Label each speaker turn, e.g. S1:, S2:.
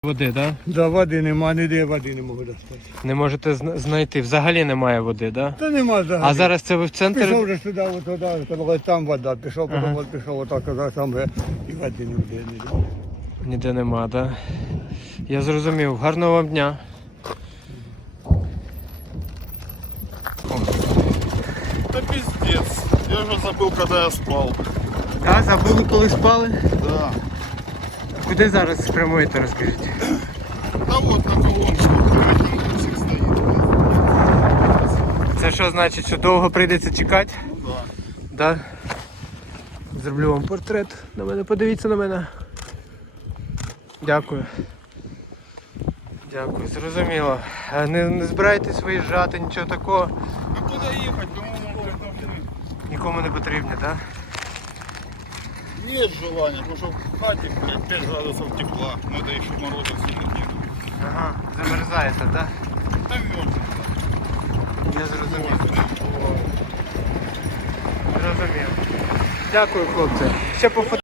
S1: Води, так?
S2: Да, води нема, ніде води не можу достати.
S1: Не можете знайти. Взагалі немає води, так?
S2: Та нема взагалі.
S1: А зараз це ви в центр?
S2: Пішов вже сюди, от туди, там вода, пішов, потім
S1: Ага.
S2: от пішов, отак, казав, там вже і води ніде.
S1: Ніде нема, так? Я зрозумів. Гарного вам дня.
S3: Да пиздец. Я уже забыл, когда я спал.
S1: Так, забули, коли спали?
S3: Да.
S1: Куди зараз спрямуєте, розкажіть?
S3: Да вот на колонку. Всех стоит.
S1: Це що значить, що довго прийдеться чекати?
S3: Да.
S1: Да. Зроблю вам портрет. На мене, подивіться на мене. Дякую. Дякую, зрозуміло. А не збираєтесь виїжджати, нічого такого?
S3: А куда ехать? Кому это нужно?
S1: Нікому не потрібно, так?
S3: Есть желание, потому что в хате, блядь, 5 градусов тепла. Но это еще морозов сильных нет.
S1: Ага, замерзаєте, так?
S3: Да мерзнет.
S1: Я зрозумів. Зрозумів. Дякую, хлопці. Ще по